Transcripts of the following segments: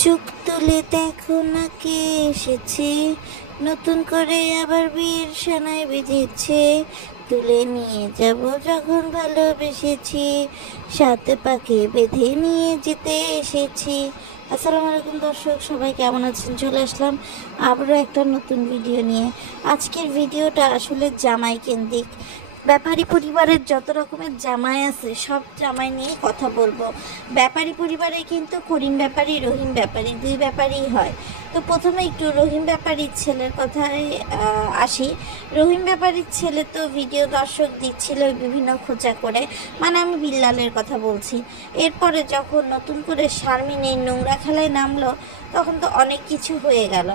চোখ তুলে দেখো না কে এসেছে, নতুন করে আবার বিয়ের সানাই বেজেছে। তুলে নিয়ে যাব যখন ভালোবেসেছি, সাথে পাকে বেঁধে নিয়ে যেতে এসেছি। আসসালামু আলাইকুম দর্শক, সবাই কেমন আছেন? চলে আসলাম আবারও একটা নতুন ভিডিও নিয়ে। আজকের ভিডিওটা আসলে জামাই কেন্দ্রিক। ব্যাপারী পরিবারের যত রকমের জামাই আছে সব জামাই নিয়ে কথা বলবো। ব্যাপারী পরিবারে কিন্তু করিম ব্যাপারী, রহিম ব্যাপারী, দুই ব্যাপারই হয়। তো প্রথমে একটু রহিম ব্যাপারীর ছেলের কথায় আসি। রহিম ব্যাপারীর ছেলে তো ভিডিও দর্শক দিচ্ছিল বিভিন্ন খোঁচা করে, মানে আমি বিল্লালের কথা বলছি। এরপরে যখন নতুন করে শারমিন এই নোংরা খেলায় নামলো, তখন তো অনেক কিছু হয়ে গেল।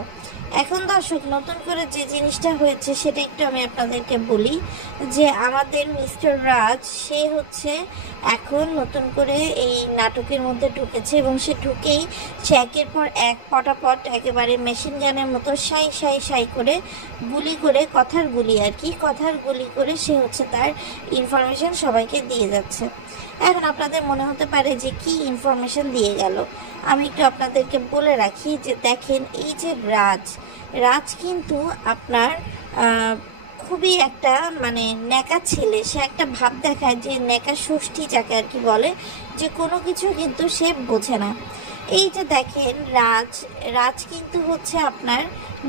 এখন দর্শক নতুন করে যে জিনিসটা হয়েছে সেটা একটু আমি আপনাদেরকে বলি, যে আমাদের মিস্টার রাজ সে হচ্ছে এখন নতুন করে এই নাটকের মধ্যে ঢুকেছে, এবং সে ঢুকেই সে একের পর এক পটাপট একেবারে মেশিন গানের মতো সাই সাই সাই করে গুলি করে, কথার গুলি আর কি, কথার গুলি করে সে হচ্ছে তার ইনফরমেশন সবাইকে দিয়ে যাচ্ছে। এখন আপনাদের মনে হতে পারে যে কি ইনফরমেশন দিয়ে গেল। আমি একটু আপনাদেরকে বলে রাখি যে দেখেন, এই যে রাজ কিন্তু আপনার খুবই একটা মানে ন্যাকা ছেলে। সে একটা ভাব দেখায় যে ন্যাকা ষষ্ঠী যাকে আর কি বলে, যে কোনো কিছু কিন্তু সে বোঝে না। এই যে দেখেন রাজ কিন্তু হচ্ছে আপনার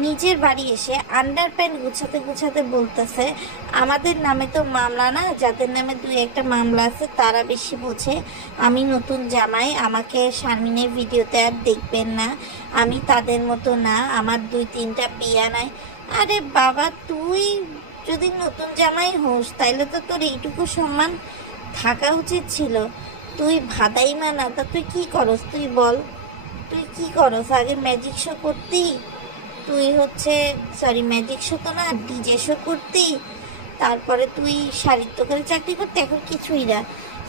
নিজের বাড়ি এসে আন্ডার প্যান্ট গুছাতে গুছাতে বলতেছে, আমাদের নামে তো মামলা না, যাদের নামে দুই একটা মামলা আছে তারা বেশি বোঝে। আমি নতুন জামাই, আমাকে শারমিনের ভিডিওতে আর দেখবেন না, আমি তাদের মতো না, আমার 2-3টা বিয়া নাই। আরে বাবা, তুই যদি নতুন জামাই হোস তাইলে তো তোর এইটুকু সম্মান থাকা উচিত ছিল। তুই ভাদাই মানা, তা তুই কি করস? তুই বল, তুই কি করস? আগে ম্যাজিক শো করতি, তুই হচ্ছে সরি ম্যাজিক শো তো না, ডিজে শো করতি, তারপরে তুই শাড়ির দোকানে চাকরি করতি, এখন কিছুই না।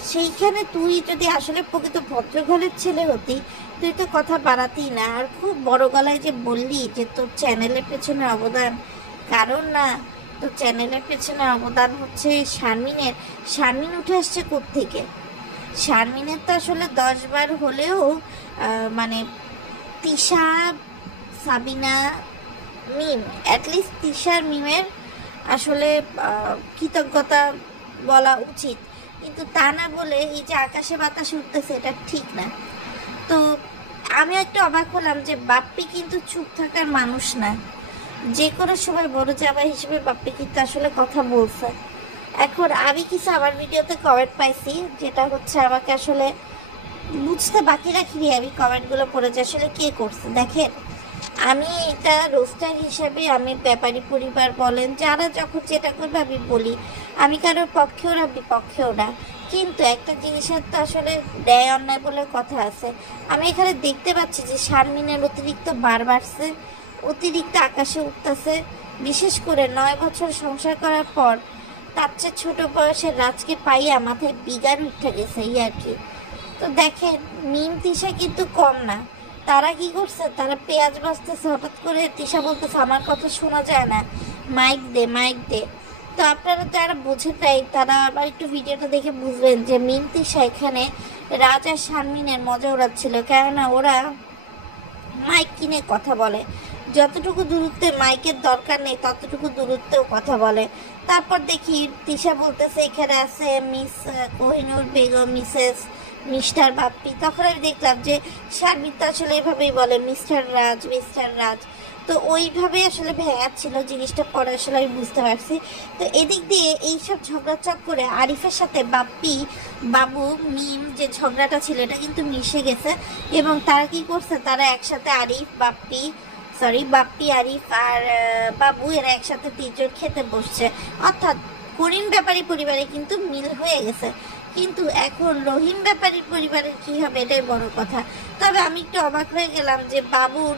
সেইখানে তুই যদি আসলে প্রকৃত ভদ্রঘরের ছেলে হতি, তুই তো কথা বাড়াতি না। আর খুব বড় গলায় যে বললি যে তোর চ্যানেলের পেছনে অবদান, কারণ না, তোর চ্যানেলের পেছনে অবদান হচ্ছে শারমিন উঠে আসছে কোত্থেকে? শারমিনের তো আসলে 10 বার হলেও মানে তিশা, সাবিনা, মিম, অ্যাটলিস্ট তিশার মিমের আসলে কৃতজ্ঞতা বলা উচিত, কিন্তু তা না বলে এই যে আকাশে বাতাসে উঠতেছে, এটা ঠিক না। তো আমি একটু অবাক হলাম যে বাপ্পি কিন্তু চুপ থাকার মানুষ না। যে কোনো সময় বড় জামাই হিসেবে বাপ্পি কিন্তু আসলে কথা বলছে। এখন আমি কিছু আমার ভিডিওতে কমেন্ট পাইছি, যেটা হচ্ছে আমাকে আসলে বুঝতে বাকি রাখিনি। আমি কমেন্টগুলো পড়ে যে আসলে কে করছে। দেখেন, আমি এটা রোস্টার হিসাবে, আমি ব্যাপারী পরিবার বলেন যারা যখন যেটা করবে আমি বলি, আমি কারোর পক্ষেও না বিপক্ষেও না, কিন্তু একটা জিনিসের তো আসলে ন্যায় অন্যায় বলে কথা আছে। আমি এখানে দেখতে পাচ্ছি যে শারমিনের অতিরিক্ত বার বাড়ছে, অতিরিক্ত আকাশে উঠতেছে। বিশেষ করে 9 বছর সংসার করার পর তার চেয়ে ছোটো বয়সের রাজকে পাইয়া মাথায় বিগার উঠে গেছে এই আর কি। তো দেখেন, মিম তিশা কিন্তু কম না। তারা কি করছে, তারা পেঁয়াজ বাজতেছে, হঠাৎ করে তিশা বলতেছে আমার কথা শোনা যায় না, মাইক দে মাইক দে। তো আপনারা যারা বোঝেন নাই তারা আবার একটু ভিডিওটা দেখে বুঝবেন যে মিম তিশা এখানে রাজ আর শারমিনের মজা উড়াচ্ছিল, কেননা ওরা মাইক কিনে কথা বলে। যতটুকু দূরত্বে মাইকের দরকার নেই ততটুকু দূরত্বেও কথা বলে। তারপর দেখি তিশা বলতেছে এখানে আছে মিস কোহিনুর বেগম, মিস্টার বাপ্পি। তখন আমি দেখলাম যে শারমিন তো আসলে এভাবেই বলে মিস্টার রাজ। তো ওইভাবেই আসলে ভেঙাচ্ছিল জিনিসটা, পরে আসলে আমি বুঝতে পারছি। তো এদিক দিয়ে এইসব ঝগড়া করে আরিফের সাথে বাবু মিম যে ঝগড়াটা ছিল এটা কিন্তু মিশে গেছে, এবং তারা কি করছে, তারা একসাথে বাপ্পি আরিফ আর বাবু এরা একসাথে 3 জন খেতে বসছে। অর্থাৎ করিম ব্যাপারী পরিবারে কিন্তু মিল হয়ে গেছে। কিন্তু এখন রহিম ব্যাপারীর পরিবারের কি হবে এটাই বড় কথা। তবে আমি একটু অবাক হয়ে গেলাম যে বাবুর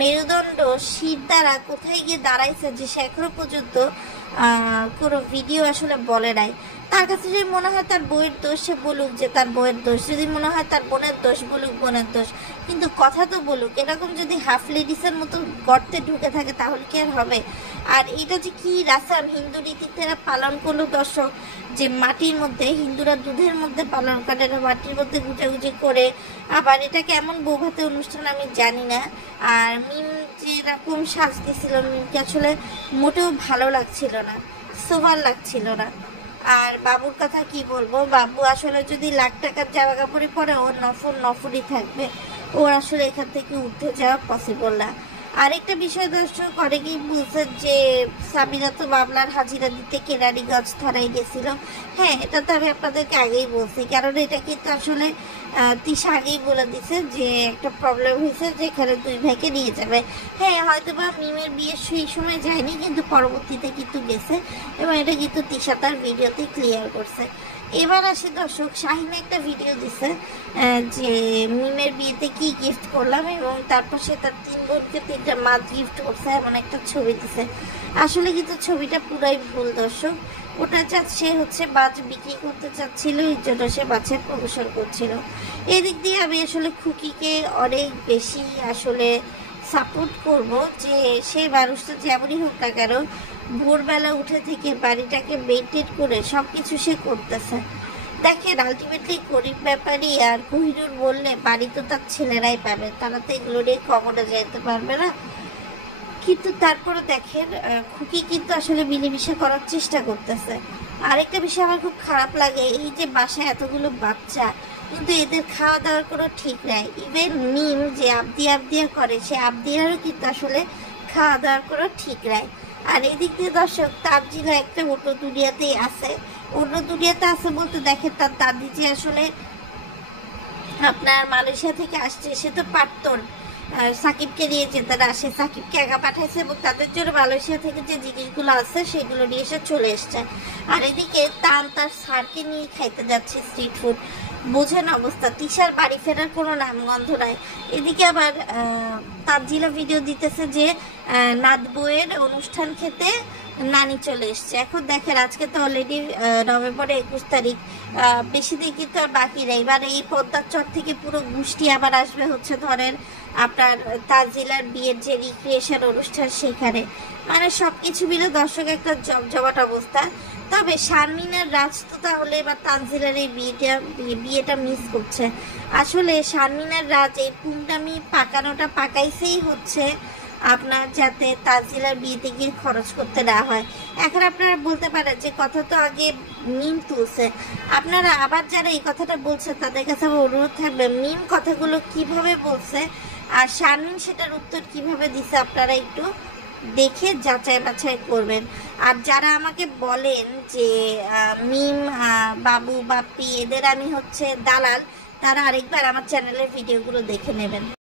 মেরুদণ্ড শীত দ্বারা কোথায় গিয়ে দাঁড়াইছে, যে সে এখনো পর্যন্ত কোনো ভিডিও আসলে বলে নাই। তার কাছে যদি মনে হয় তার বইয়ের দোষ সে বলুক যে তার বইয়ের দোষ, যদি মনে হয় তার বোনের দোষ বলুক বোনের দোষ, কিন্তু কথা তো বলুক। এরকম যদি হাফ লেডিসের মতো গর্তে ঢুকে থাকে তাহলে কি আর হবে? আর এটা যে কি রাসাম হিন্দু রীতিতে পালন করলো দর্শক, যে মাটির মধ্যে, হিন্দুরা দুধের মধ্যে পালন করে, এটা মাটির মধ্যে গুজাগুজি করে। আবার এটা কেমন বৌভাতে অনুষ্ঠান আমি জানি না। আর মিম যেরকম সাজ দিয়েছিল, মিমকে আসলে মোটেও ভালো লাগছিল না, সোভার লাগছিল না। আর বাবুর কথা কি বলবো, বাবু আসলে যদি লাখ টাকার জামা কাপড়ে পরে ওর নফরই থাকবে, ওর আসলে এখান থেকে উঠে যাওয়া পসিবল না। আরেকটা বিষয় দর্শক, অনেকেই বলছে যে সাবিনা তো মামলার হাজিরা দিতে কেরানীগঞ্জ থানায় গেছিল। হ্যাঁ, এটা তো আমি আপনাদেরকে আগেই বলছি, কারণ এটা কিন্তু আসলে তিশা আগেই বলে দিছে যে একটা প্রবলেম হয়েছে, যেখানে দুই ভাইকে নিয়ে যাবে। হ্যাঁ, হয়তো বা মিমের বিয়ের সেই সময় যায়নি, কিন্তু পরবর্তীতে কিন্তু গেছে, এবং এটা কিন্তু তিশা তার ভিডিওতে ক্লিয়ার করছে। এবার আসে দর্শক, শাহিনা একটা ভিডিও দিছে যে মিমের বিয়েতে কি গিফট করলাম, এবং তারপর সে তার 3 বোনকে 3টা মাছ গিফট করছে, এমন একটা ছবি দিছে। আসলে কিন্তু ছবিটা পুরাই ভুল দর্শক। ওটা সে হচ্ছে মাছ বিক্রি করতে চাচ্ছিল, এই জন্য সে মাছের প্রমোশন করছিল। এদিক দিয়ে আমি আসলে খুকিকে অনেক বেশি আসলে সাপোর্ট করব, যে সেই মানুষটা যেমনই হোক না কেন, ভোরবেলা উঠে থেকে বাড়িটাকে মেনটেন করে সব কিছু সে করতেছে। দেখেন, আলটিমেটলি গরিব ব্যাপারই। আর কোহিনুর বললে বাড়ি তো তার ছেলেরাই পাবে, তারা তো এগুলো নিয়ে কমনে যেতে পারবে না। কিন্তু তারপরে দেখেন, খুকি কিন্তু আসলে মিলেমিশে করার চেষ্টা করতেছে। আরেকটা বিষয় আমার খুব খারাপ লাগে, এই যে বাসায় এতগুলো বাচ্চা, কিন্তু এদের খাওয়া দাওয়ার কোনো ঠিক নাই। ইভেন মিম যে আবদিয়া করে, সে আবদিয়ারও কিন্তু আসলে খাওয়া দাওয়ার কোনো ঠিক নাই। আর এদিক দিয়ে দর্শক, তাবজিলা একটা অন্য দুনিয়াতেই আছে। অন্য দুনিয়াতে আছে বলতে দেখেন, তার দাদি যে আসলে আপনার মালয়েশিয়া থেকে আসছে, সে তো পারতন সাকিবকে নিয়ে যেতে না, সে সাকিবকে একা পাঠাইছে, এবং তাদের জন্য মালয়েশিয়া থেকে যে জিনিসগুলো আছে সেগুলো নিয়ে এসে চলে এসছে। আর এদিকে তার স্যারকে নিয়ে খাইতে যাচ্ছে স্ট্রিট ফুড। বোঝেন অবস্থা, তিশার বাড়ি ফেরার কোনো নামগন্ধ নাই। এদিকে আবার তাবজিলা ভিডিও দিতেছে যে নাত বউয়ের অনুষ্ঠান খেতে নানি চলে এসছে। এখন দেখেন, আজকে তো অলরেডি নভেম্বরের 21 তারিখ, বেশি দিন কিন্তু আর বাকি নেই। মানে এই পদ্মার চর থেকে পুরো গোষ্ঠী আবার আসবে হচ্ছে ধরেন আপনার তাজিলার বিয়ের যে রিক্রিয়েশন অনুষ্ঠান সেখানে। মানে সব কিছু মিলে দর্শক একটা জমজমাট অবস্থা। তবে শারমিনার রাজ তো তাহলে এবার তানজিলার এই বিয়েটা মিস করছে। আসলে শারমিনার রাজ এই পুংটামি পাকানোটা পাকাইছেই হচ্ছে আপনার, যাতে তানজিলার বিয়েতে গিয়ে খরচ করতে না হয়। এখন আপনারা বলতে পারেন যে কথা তো আগে মিম তুলছে, আপনারা আবার যারা এই কথাটা বলছে তাদের কাছে আমার অনুরোধ থাকবে, মিম কথাগুলো কিভাবে বলছে আর শারমিন সেটার উত্তর কিভাবে দিছে, আপনারা একটু দেখে যাচাই বাছাই করবেন। আর যারা আমাকে বলেন যে মিম, বাবু, বাপ্পি এদের আমি হচ্ছে দালাল, তারা আরেকবার আমার চ্যানেলের ভিডিওগুলো দেখে নেবেন।